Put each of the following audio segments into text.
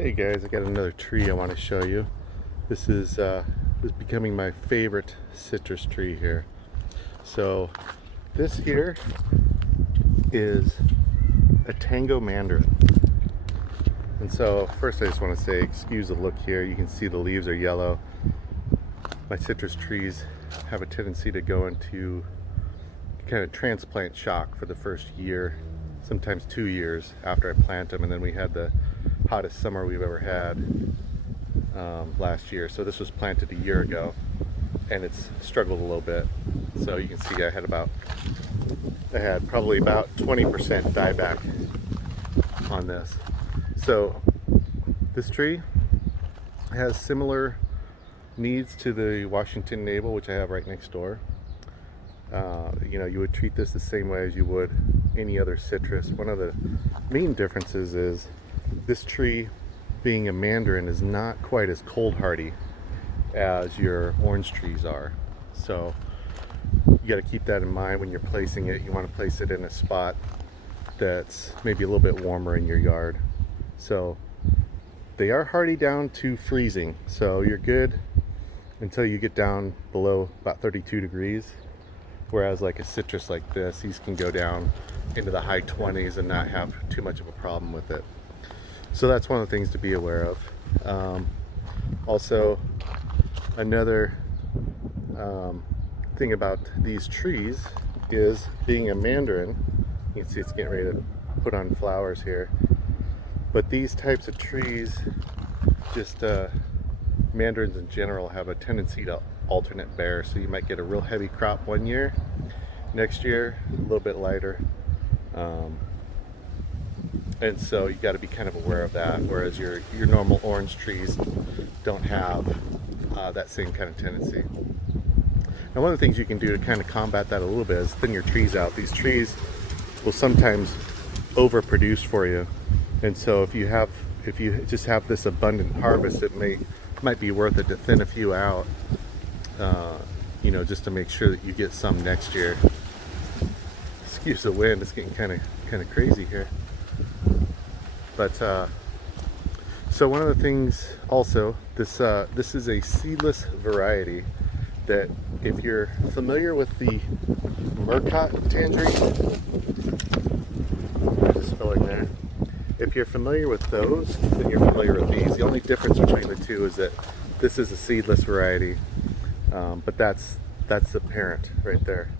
Hey guys, I got another tree I want to show you. This is becoming my favorite citrus tree here. So this here is a Tango Mandarin. And so first I just want to say, excuse the look here. You can see the leaves are yellow. My citrus trees have a tendency to go into kind of transplant shock for the first year, sometimes 2 years after I plant them, and then we had the hottest summer we've ever had last year. So this was planted a year ago and it's struggled a little bit. So you can see I had probably about 20% dieback on this. So this tree has similar needs to the Washington navel, which I have right next door. You would treat this the same way as you would any other citrus. One of the main differences is this tree, being a mandarin, is not quite as cold hardy as your orange trees are. So you got to keep that in mind when you're placing it. You want to place it in a spot that's maybe a little bit warmer in your yard. So they are hardy down to freezing, so you're good until you get down below about 32 degrees. Whereas like a citrus like this, these can go down into the high 20s and not have too much of a problem with it. So that's one of the things to be aware of. Also, another thing about these trees is, being a mandarin, you can see it's getting ready to put on flowers here. But these types of trees, just mandarins in general, have a tendency to alternate bear. So you might get a real heavy crop one year, next year a little bit lighter. And so you got to be kind of aware of that, whereas your normal orange trees don't have that same kind of tendency. Now, one of the things you can do to kind of combat that a little bit is thin your trees out. These trees will sometimes overproduce for you, and so if you just have this abundant harvest, it might be worth it to thin a few out, just to make sure that you get some next year. Excuse the wind, it's getting kind of crazy here. But so one of the things also, this is a seedless variety that, if you're familiar with the Murcott tangerine, just filling there. If you're familiar with those, then you're familiar with these. The only difference between the two is that this is a seedless variety, but that's the parent right there.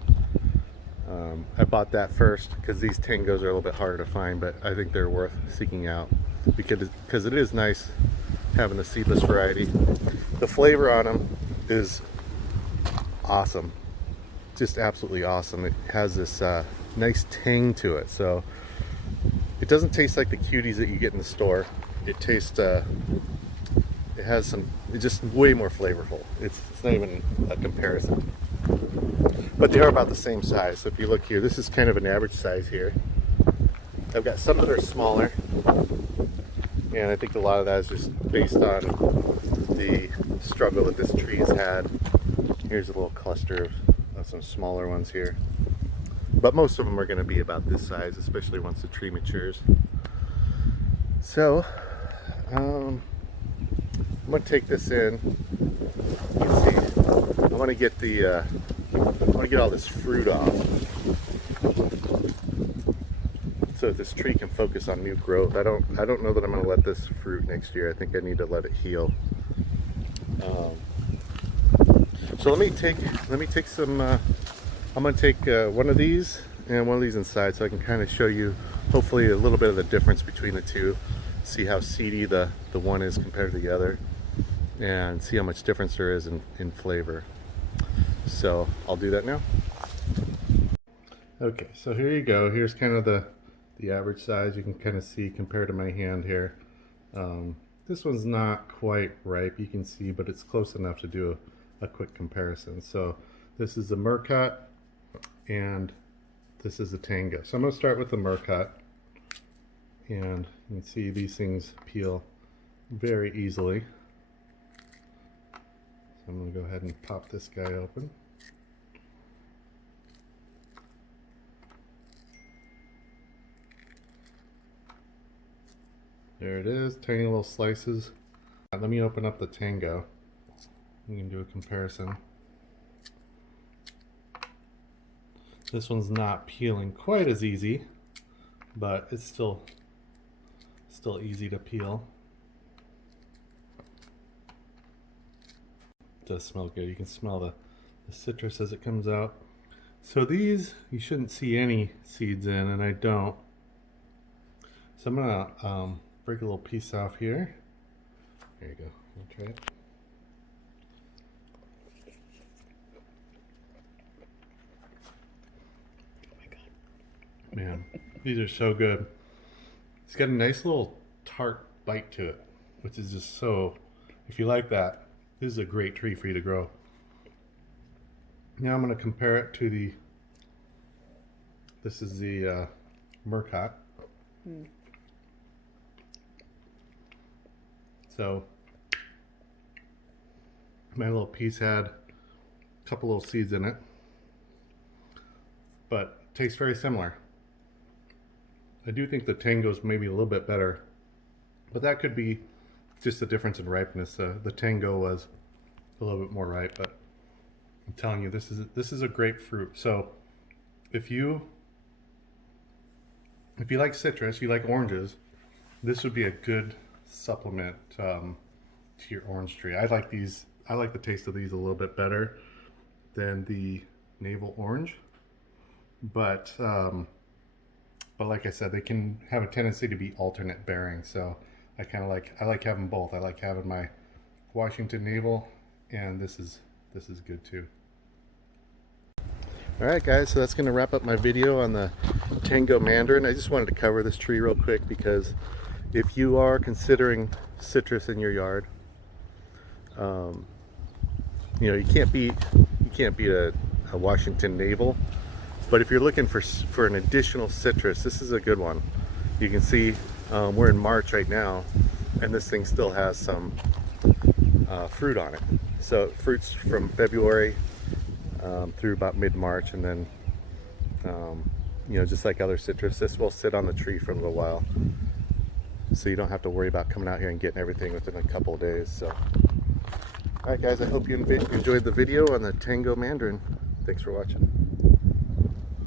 I bought that first because these tangos are a little bit harder to find, but I think they're worth seeking out because it is nice having the seedless variety. The flavor on them is awesome, just absolutely awesome. It has this nice tang to it, so it doesn't taste like the cuties that you get in the store. It tastes, it's just way more flavorful. It's not even a comparison. But they are about the same size. So if you look here, this is kind of an average size here. I've got some that are smaller, and I think a lot of that is just based on the struggle that this tree has had. Here's a little cluster of some smaller ones here. But most of them are going to be about this size, especially once the tree matures. So, I'm going to take this in. You can see, I want to get all this fruit off, so that this tree can focus on new growth. I don't know that I'm going to let this fruit next year. I think I need to let it heal. So let me take some. I'm going to take one of these and one of these inside, so I can kind of show you, hopefully, a little bit of the difference between the two. See how seedy the one is compared to the other, and see how much difference there is in flavor. So I'll do that now. Okay, so here you go. Here's kind of the average size. You can kind of see compared to my hand here. This one's not quite ripe, you can see, but it's close enough to do a quick comparison. So this is the Murcott, and this is the Tango. So I'm going to start with the Murcott, and you can see these things peel very easily. So I'm going to go ahead and pop this guy open. There it is, tiny little slices. Let me open up the Tango. We can do a comparison. This one's not peeling quite as easy, but it's still easy to peel. It does smell good. You can smell the citrus as it comes out. So these, you shouldn't see any seeds in, and I don't. So I'm gonna break a little piece off here. There you go. I'll try it. Oh my God. Man, these are so good. It's got a nice little tart bite to it, which is just so, if you like that, this is a great tree for you to grow. Now I'm going to compare it to this is the Murcott. So my little piece had a couple little seeds in it, but it tastes very similar. I do think the Tango's maybe a little bit better, but that could be just the difference in ripeness. The Tango was a little bit more ripe, but I'm telling you, this is a great fruit. So if you like citrus, you like oranges, this would be a good supplement to your orange tree. I like these. I like the taste of these a little bit better than the navel orange, but like I said, they can have a tendency to be alternate bearing. So I like having both. I like having my Washington navel, and this is good too. Alright guys, so that's going to wrap up my video on the Tango Mandarin. I just wanted to cover this tree real quick because if you are considering citrus in your yard, you know, you can't beat a Washington navel, but if you're looking for an additional citrus, this is a good one. You can see we're in March right now, and this thing still has some fruit on it. So fruits from February through about mid-March, and then you know, just like other citrus, this will sit on the tree for a little while, so you don't have to worry about coming out here and getting everything within a couple of days. So alright guys, I hope you enjoyed the video on the Tango Mandarin. Thanks for watching.